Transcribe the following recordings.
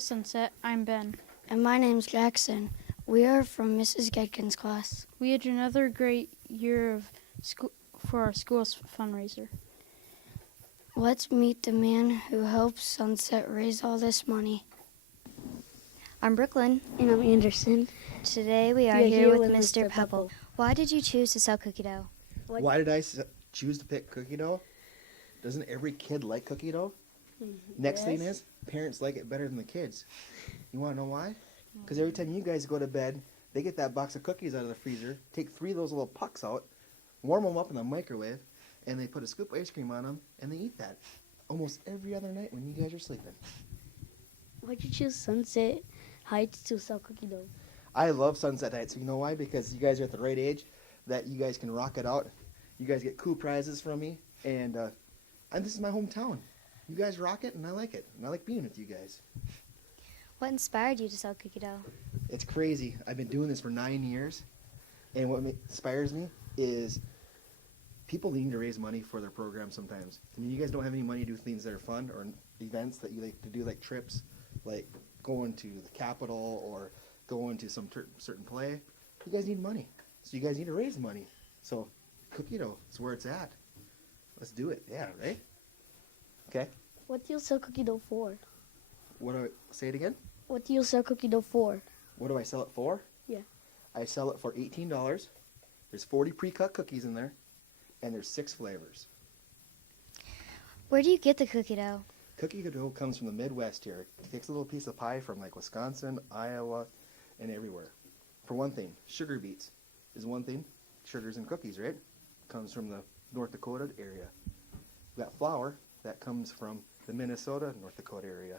Sunset. I'm Ben. And my name's Jackson. We are from Mrs. Gedkin's class. We had another great year of school for our school's fundraiser. Let's meet the man who helped Sunset raise all this money. I'm Brooklyn. And I'm Anderson. Today we are here with Mr. Pebble. Why did you choose to sell cookie dough? Why did I choose to pick cookie dough? Doesn't every kid like cookie dough? Next thing is, parents like it better than the kids. You want to know why? Because every time you guys go to bed, they get that box of cookies out of the freezer, take 3 of those little pucks out, warm them up in the microwave, and they put a scoop of ice cream on them, and they eat that almost every other night when you guys are sleeping. Why'd you choose Sunset Heights to sell cookie dough? I love Sunset Heights. You know why? Because you guys are at the right age that you guys can rock it out. You guys get cool prizes from me, and this is my hometown. You guys rock it, and I like it, and I like being with you guys. What inspired you to sell cookie dough? It's crazy. I've been doing this for 9 years, and what inspires me is people need to raise money for their program sometimes. I mean, you guys don't have any money to do things that are fun or events that you like to do, like trips, like going to the Capitol or going to some certain play. You guys need money, so you guys need to raise money. So cookie dough is where it's at. Let's do it. Yeah, right? Okay. What do you sell cookie dough for? What do I say it again? What do you sell cookie dough for? What do I sell it for? Yeah. I sell it for $18. There's 40 pre-cut cookies in there, and there's 6 flavors. Where do you get the cookie dough? Cookie dough comes from the Midwest here. It takes a little piece of pie from like Wisconsin, Iowa, and everywhere. For one thing, sugar beets is one thing. Sugars and cookies, right? Comes from the North Dakota area. We got flour that comes from the Minnesota, North Dakota area.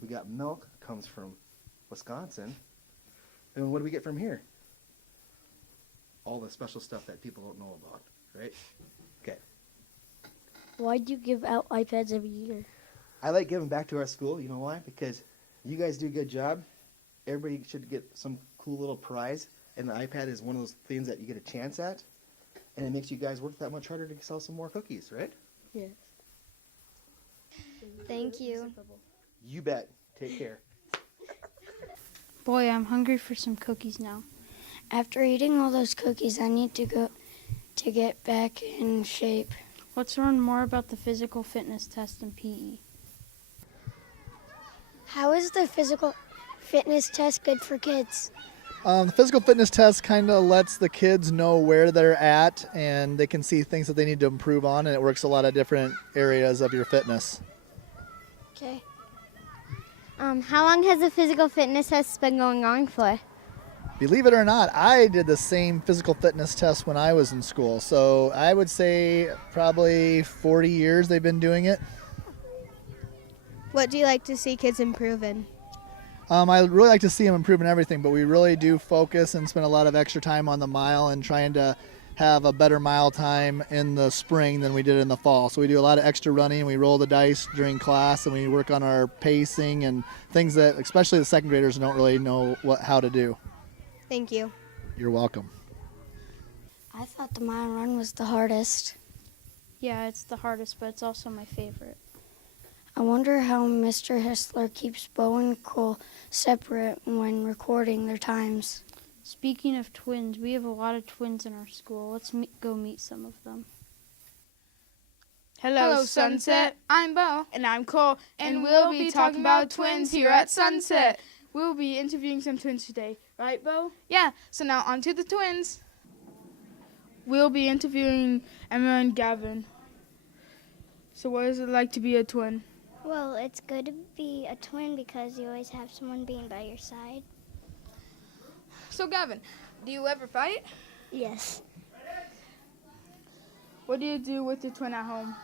We got milk comes from Wisconsin. And what do we get from here? All the special stuff that people don't know about, right? Okay. Why do you give out iPads every year? I like giving back to our school. You know why? Because you guys do a good job. Everybody should get some cool little prize. And the iPad is one of those things that you get a chance at. And it makes you guys work that much harder to sell some more cookies, right? Yes. Thank you. You bet. Take care. Boy, I'm hungry for some cookies now. After eating all those cookies, I need to go to get back in shape. Let's learn more about the physical fitness test in PE. How is the physical fitness test good for kids? The physical fitness test kind of lets the kids know where they're at, and they can see things that they need to improve on, and it works a lot of different areas of your fitness. Okay. How long has the physical fitness test been going on for? Believe it or not, I did the same physical fitness test when I was in school, so I would say probably 40 years they've been doing it. What do you like to see kids improve in? I really like to see them improve in everything, but we really do focus and spend a lot of extra time on the mile and trying to have a better mile time in the spring than we did in the fall. So we do a lot of extra running, we roll the dice during class, and we work on our pacing and things that especially the second graders don't really know how to do. Thank you. You're welcome. I thought the mile run was the hardest. Yeah, it's the hardest, but it's also my favorite. I wonder how Mr. Hessler keeps Bo and Cole separate when recording their times. Speaking of twins, we have a lot of twins in our school. Let's go meet some of them. Hello, Sunset. I'm Bo. And I'm Cole. And we'll be talking about twins here at Sunset. We'll be interviewing some twins today. Right, Bo? Yeah. So now on to the twins. We'll be interviewing Emma and Gavin. So what is it like to be a twin? Well, it's good to be a twin because you always have someone being by your side. So, Gavin, do you ever fight? Yes. What do you do with your twin at home?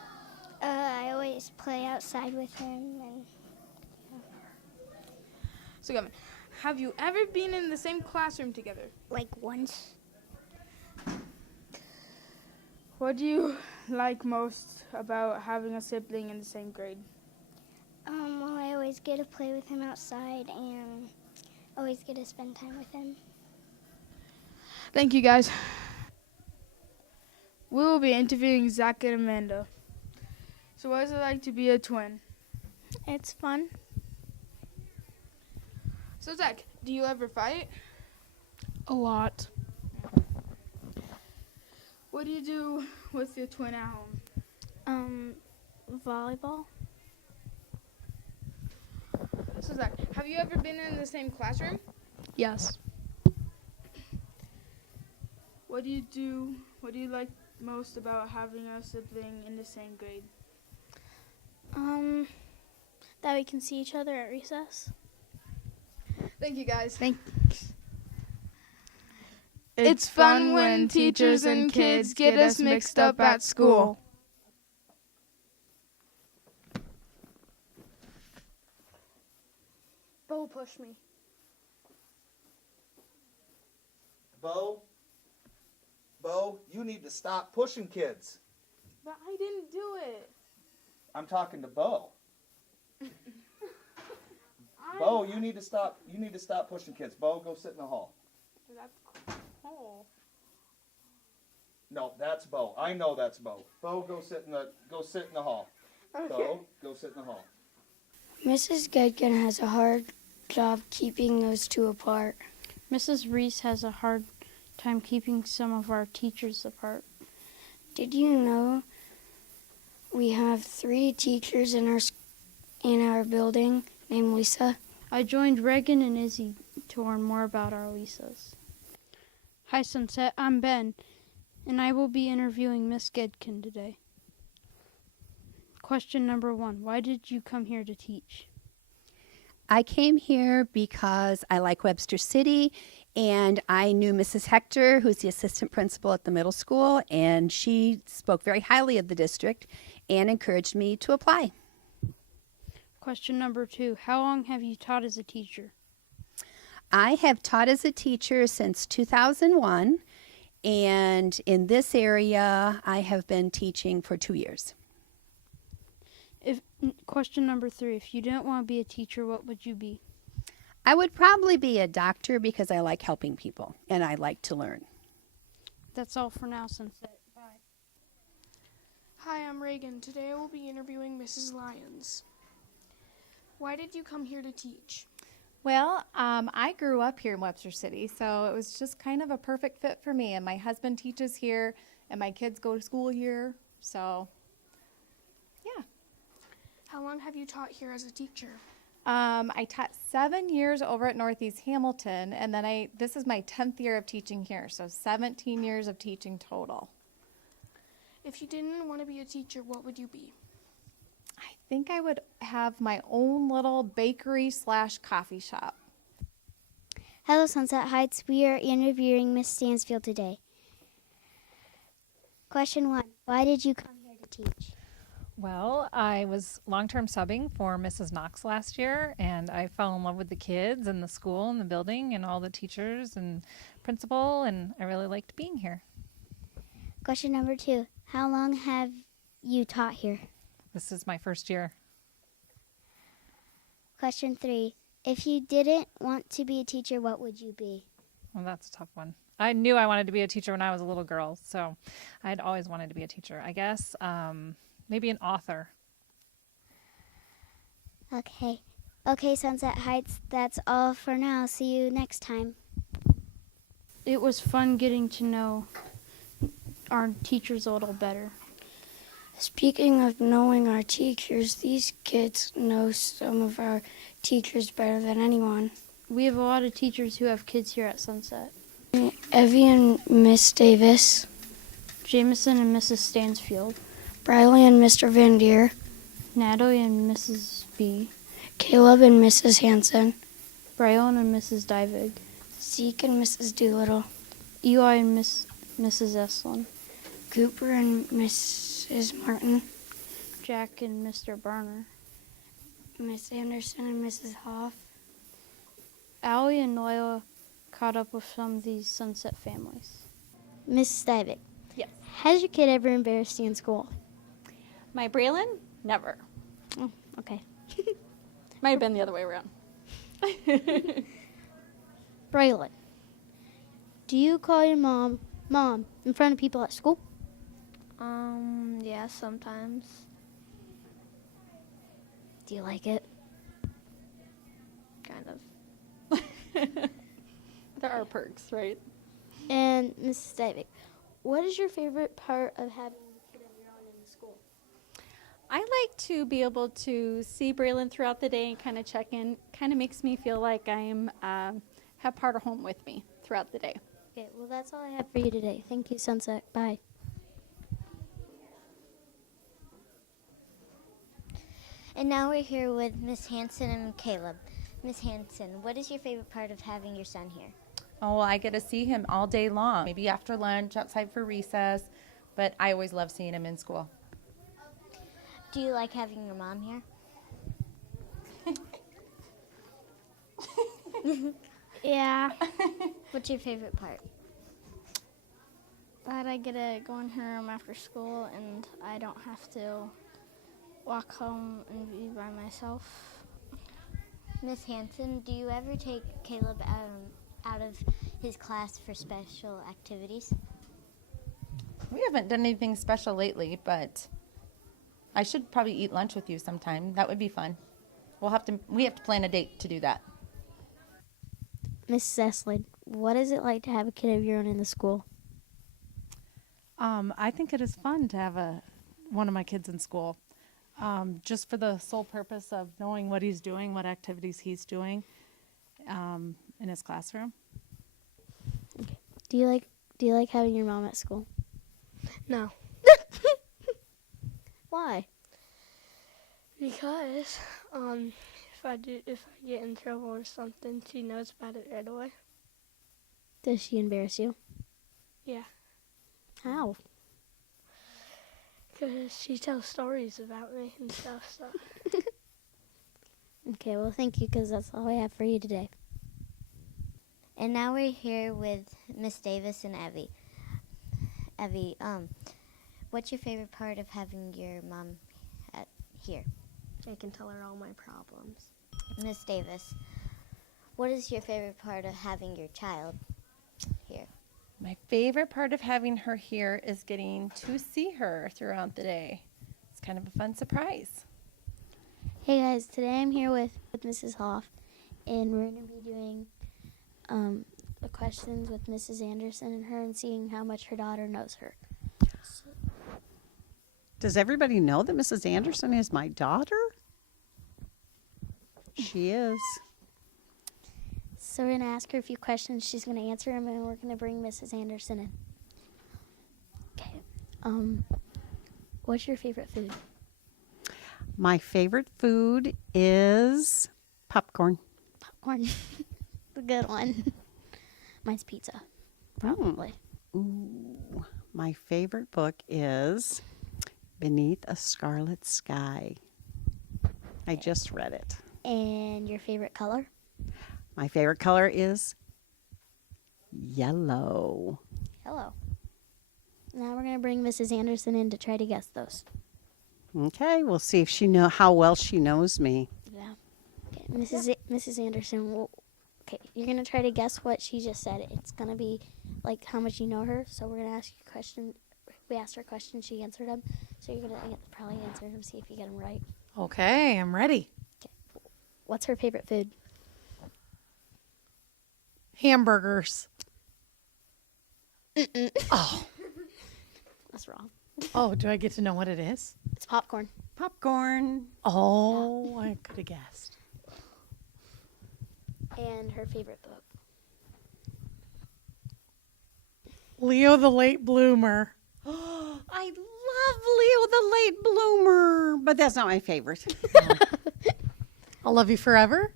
I always play outside with him. So, Gavin, have you ever been in the same classroom together? Like once. What do you like most about having a sibling in the same grade? Well, I always get to play with him outside and always get to spend time with him. Thank you, guys. We will be interviewing Zach and Amanda. So what is it like to be a twin? It's fun. So Zach, do you ever fight? A lot. What do you do with your twin at home? Volleyball. So Zach, have you ever been in the same classroom? Yes. What do you like most about having a sibling in the same grade? That we can see each other at recess. Thank you, guys. Thanks. It's fun when teachers and kids get us mixed up at school. Bo pushed me. Bo, you need to stop pushing kids. But I didn't do it. I'm talking to Bo. Bo, you need to stop pushing kids. Bo, go sit in the hall. That's cool. No, that's Bo. I know that's Bo. Bo, go sit in the hall. Okay. Bo, go sit in the hall. Mrs. Gedkin has a hard job keeping those two apart. Mrs. Reese has a hard time keeping some of our teachers apart. Did you know we have 3 teachers in our building named Lisa? I joined Reagan and Izzy to learn more about our Lisas. Hi, Sunset. I'm Ben, and I will be interviewing Miss Gedkin today. Question number 1. Why did you come here to teach? I came here because I like Webster City, and I knew Mrs. Hector, who's the assistant principal at the middle school, and she spoke very highly of the district and encouraged me to apply. Question number 2. How long have you taught as a teacher? I have taught as a teacher since 2001, and in this area, I have been teaching for 2 years. Question number 3. If you didn't want to be a teacher, what would you be? I would probably be a doctor because I like helping people, and I like to learn. That's all for now, Sunset. Bye. Hi, I'm Reagan. Today I will be interviewing Mrs. Lyons. Why did you come here to teach? Well, I grew up here in Webster City, so it was just kind of a perfect fit for me. And my husband teaches here, and my kids go to school here, so yeah. How long have you taught here as a teacher? I taught 7 years over at Northeast Hamilton, and then this is my 10th year of teaching here, so 17 years of teaching total. If you didn't want to be a teacher, what would you be? I think I would have my own little bakery/coffee shop. Hello, Sunset Heights. We are interviewing Miss Stansfield today. Question 1. Why did you come here to teach? Well, I was long-term subbing for Mrs. Knox last year, and I fell in love with the kids and the school and the building and all the teachers and principal, and I really liked being here. Question number 2. How long have you taught here? This is my first year. Question 3. If you didn't want to be a teacher, what would you be? Well, that's a tough one. I knew I wanted to be a teacher when I was a little girl, so I'd always wanted to be a teacher. I guess maybe an author. Okay, Sunset Heights, that's all for now. See you next time. It was fun getting to know our teachers a little better. Speaking of knowing our teachers, these kids know some of our teachers better than anyone. We have a lot of teachers who have kids here at Sunset. Evie and Miss Davis. Jameson and Mrs. Stansfield. Briley and Mr. Van Deer. Natalie and Mrs. B. Caleb and Mrs. Hanson. Braylon and Mrs. Divig. Zeke and Mrs. Doolittle. Eli and Mrs. Eslin. Cooper and Mrs. Martin. Jack and Mr. Barner. Miss Anderson and Mrs. Hoff. Allie and Noila caught up with some of these Sunset families. Mrs. Divig. Yes. Has your kid ever embarrassed you in school? My Braylon? Never. Oh, okay. Might have been the other way around. Braylon, do you call your mom in front of people at school? Yeah, sometimes. Do you like it? Kind of. are perks, right? And Mrs. Divik, what is your favorite part of having a kid of your own in the school? I like to be able to see Braylon throughout the day and kind of check in. Kind of makes me feel like I'm have part of home with me throughout the day. Okay, well, that's all I have for you today. Thank you, Sunset. Bye. And now we're here with Miss Hanson and Caleb. Miss Hanson, what is your favorite part of having your son here? Oh, well, I get to see him all day long, maybe after lunch, outside for recess, but I always love seeing him in school. Do you like having your mom here? Yeah. What's your favorite part? That I get to go in her room after school and I don't have to walk home and be by myself. Miss Hanson, do you ever take Caleb out of his class for special activities? We haven't done anything special lately, but I should probably eat lunch with you sometime. That would be fun. We have to plan a date to do that. Mrs. Eslin, what is it like to have a kid of your own in the school? I think it is fun to have one of my kids in school, just for the sole purpose of knowing what he's doing, what activities he's doing in his classroom. Okay. Do you like having your mom at school? No. Why? Because if I get in trouble or something, she knows about it right away. Does she embarrass you? Yeah. How? Because she tells stories about me and stuff. So. Okay, well, thank you, because that's all I have for you today. And now we're here with Miss Davis and Evie. Evie, what's your favorite part of having your mom here? I can tell her all my problems. Miss Davis, what is your favorite part of having your child here? My favorite part of having her here is getting to see her throughout the day. It's kind of a fun surprise. Hey guys, today I'm here with Mrs. Hoff, and we're going to be doing the questions with Mrs. Anderson and her and seeing how much her daughter knows her. Does everybody know that Mrs. Anderson is my daughter? She is. So we're going to ask her a few questions. She's going to answer them, and we're going to bring Mrs. Anderson in. Okay. What's your favorite food? My favorite food is popcorn. Popcorn. The good one. Mine's pizza. Probably. Ooh. My favorite book is Beneath a Scarlet Sky. I just read it. And your favorite color? My favorite color is yellow. Hello. Now we're going to bring Mrs. Anderson in to try to guess those. Okay, we'll see if how well she knows me. Yeah. Okay, Mrs. Anderson, okay, you're going to try to guess what she just said. It's going to be like how much you know her. So we're going to ask you a question. We asked her questions, she answered them. So you're going to probably answer them, see if you get them right. Okay, I'm ready. Okay. What's her favorite food? Hamburgers. Oh. That's wrong. Oh, do I get to know what it is? It's popcorn. Popcorn. Oh, I could have guessed. And her favorite book? Leo the Late Bloomer. I love Leo the Late Bloomer, but that's not my favorite. I'll Love You Forever.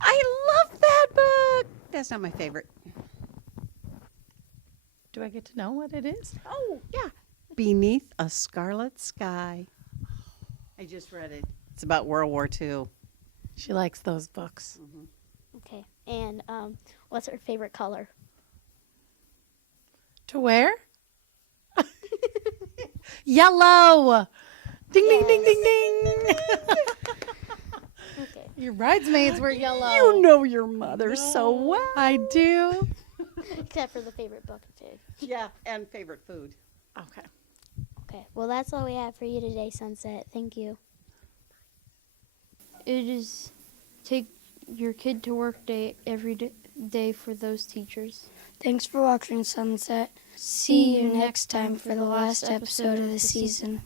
I love that book. That's not my favorite. Do I get to know what it is? Oh, yeah. Beneath a Scarlet Sky. I just read it. It's about World War II. She likes those books. Mm-hmm. Okay. And what's her favorite color? To wear? Yellow. Ding, ding, ding, ding, ding. Okay. Your bridesmaids were yellow. You know your mother so well. I do. Except for the favorite book and food. Yeah, and favorite food. Okay. Okay. Well, that's all we have for you today, Sunset. Thank you. It is take your kid to work day every day. day for those teachers. Thanks for watching Sunset. See you next time for the last episode of the season.